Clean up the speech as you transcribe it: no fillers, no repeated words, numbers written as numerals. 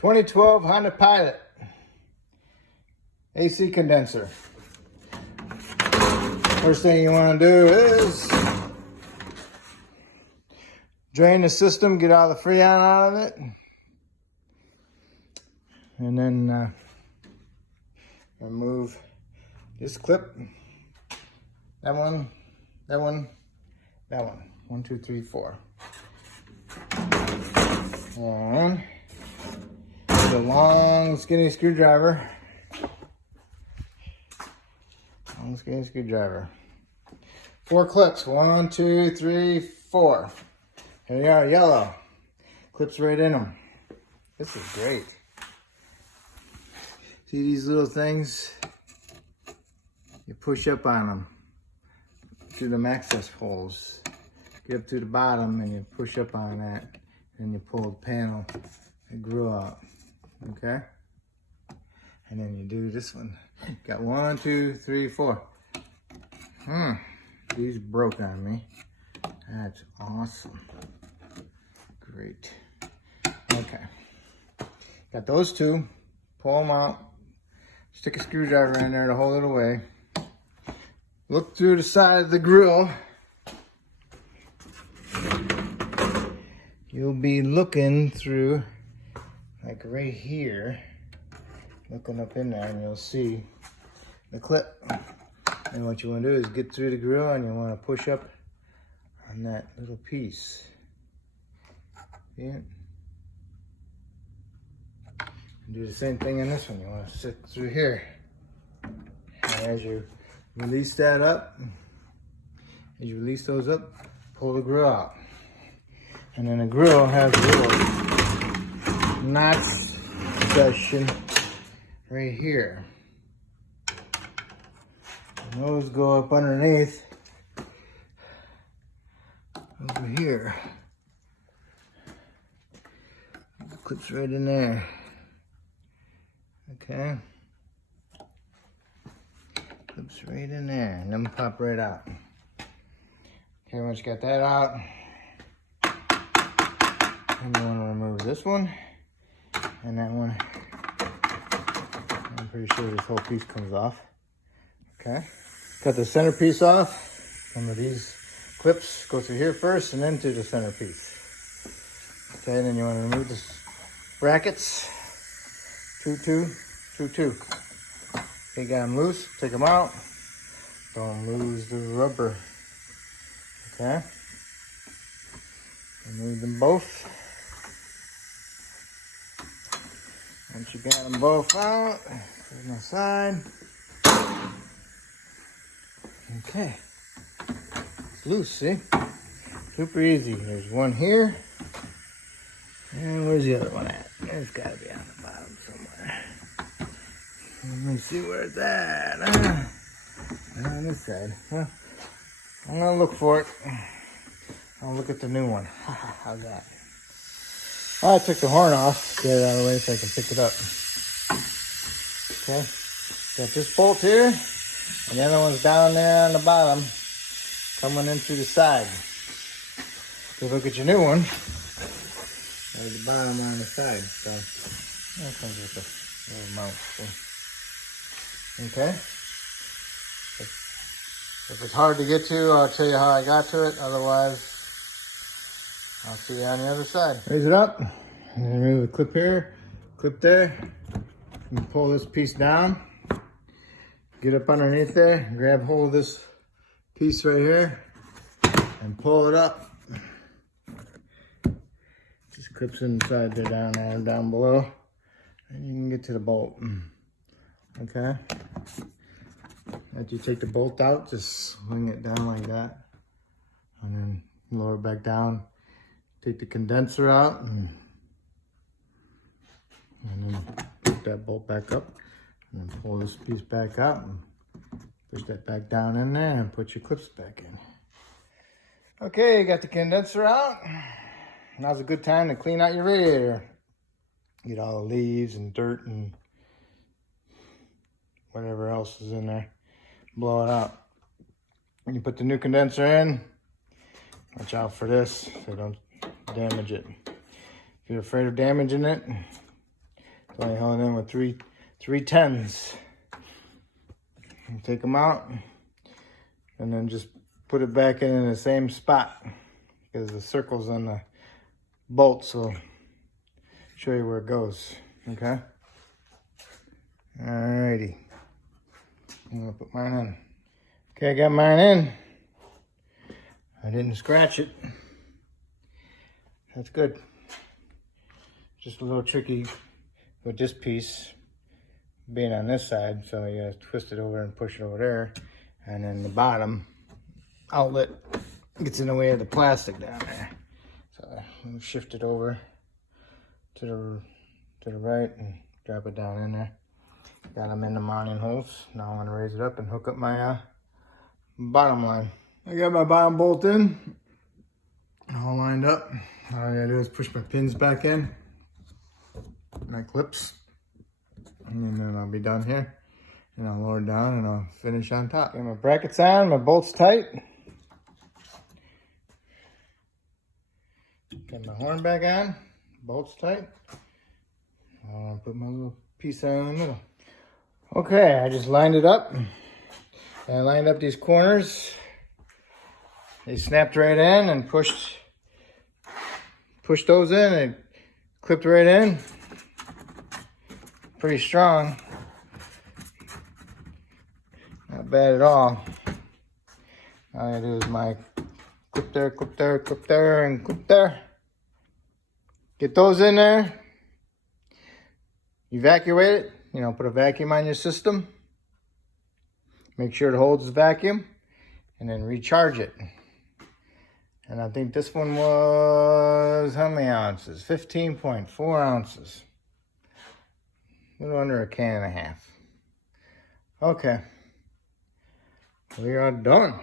2012 Honda Pilot AC condenser. First thing you want to do is drain the system, get all the freon out of it, and then remove this clip, that one, that one, that one. 1, 2, 3, 4. And the long skinny screwdriver. Long skinny screwdriver. 4 clips. 1, 2, 3, 4. Here they are, yellow. Clips right in them. This is great. See these little things? You push up on them through the access holes. Get up to the bottom and you push up on that, and you pull the panel, the grill out. Okay? And then you do this one. Got 1, 2, 3, 4. These broke on me. That's awesome. Great. Okay. Got those two. Pull them out. Stick a screwdriver in there to hold it away. Look through the side of the grill. You'll be looking through, like right here, looking up in there, and you'll see the clip. And what you want to do is get through the grill, and you want to push up on that little piece. See it? And do the same thing in this one. You want to sit through here. And as you release that up, as you release those up, pull the grill out. And then the grill has a little notch section right here. And those go up underneath over here. Clips right in there. Okay. Clips right in there, and then pop right out. Okay, once you got that out, and you want to remove this one and that one. I'm pretty sure this whole piece comes off. Okay. Cut the centerpiece off. Some of these clips go through here first and then to the centerpiece. Okay, and then you want to remove the brackets. 2, 2, 2, 2. Okay, got them loose. Take them out. Don't lose the rubber. Okay. Remove them both. Once you got them both out, put them aside. Okay. It's loose, see? Super easy. There's one here. And where's the other one at? It's got to be on the bottom somewhere. Let me see where it's at. On this side. Huh? I'm going to look for it. I'll look at the new one. How's that? I took the horn off, get it out of the way so I can pick it up. Okay, got this bolt here, and the other one's down there on the bottom, coming in through the side. If you look at your new one, there's the bottom on the side. So that comes with a little mount. So. Okay. If it's hard to get to, I'll tell you how I got to it. Otherwise, I'll see you on the other side. Raise it up, and then remove the clip here, clip there, and pull this piece down. Get up underneath there, grab hold of this piece right here, and pull it up. Just clips inside there, down there, down below, and you can get to the bolt. Okay. After you take the bolt out, just swing it down like that, and then lower it back down. Take the condenser out and then put that bolt back up, and then pull this piece back out and push that back down in there and put your clips back in. Okay, you got the condenser out. Now's a good time to clean out your radiator. Get all the leaves and dirt and whatever else is in there. Blow it out. When you put the new condenser in, watch out for this so don't damage it. If you're afraid of damaging it, So I held in with three tens. And take them out and then just put it back in the same spot because the circle's on the bolt, so show you where it goes. Okay. Alrighty. I'm gonna put mine in. Okay, I got mine in. I didn't scratch it. That's good. Just a little tricky with this piece being on this side, so you gotta twist it over and push it over there, and then the bottom outlet gets in the way of the plastic down there. So I'm gonna shift it over to the right and drop it down in there. Got them in the mounting holes. Now I'm gonna raise it up and hook up my bottom line. I got my bottom bolt in, all lined up. All I gotta do is push my pins back in, my clips. And then I'll be done here. And I'll lower it down and I'll finish on top. Got my brackets on, my bolts tight. Got my horn back on, bolts tight. I'll put my little piece on in the middle. Okay, I just lined it up. I lined up these corners. They snapped right in and pushed those in and clipped right in. Pretty strong. Not bad at all. All I do is my clip there, clip there, clip there, and clip there. Get those in there. Evacuate it. You know, put a vacuum on your system. Make sure it holds the vacuum. And then recharge it. And I think this one was, how many ounces? 15.4 ounces. A little under a can and a half. Okay. We are done.